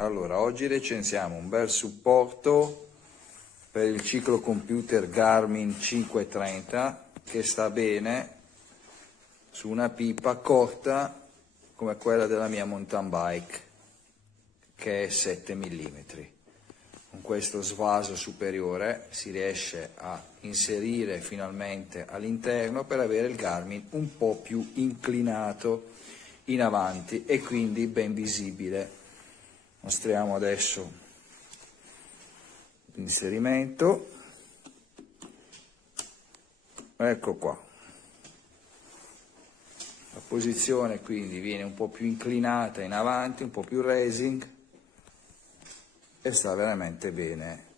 Allora, oggi recensiamo un bel supporto per il ciclocomputer Garmin 530 che sta bene su una pipa corta come quella della mia mountain bike, che è 7 mm. Con questo svaso superiore si riesce a inserire finalmente all'interno per avere il Garmin un po' più inclinato in avanti e quindi ben visibile. Mostriamo adesso l'inserimento. Ecco qua. La posizione quindi viene un po' più inclinata in avanti, un po' più racing, e sta veramente bene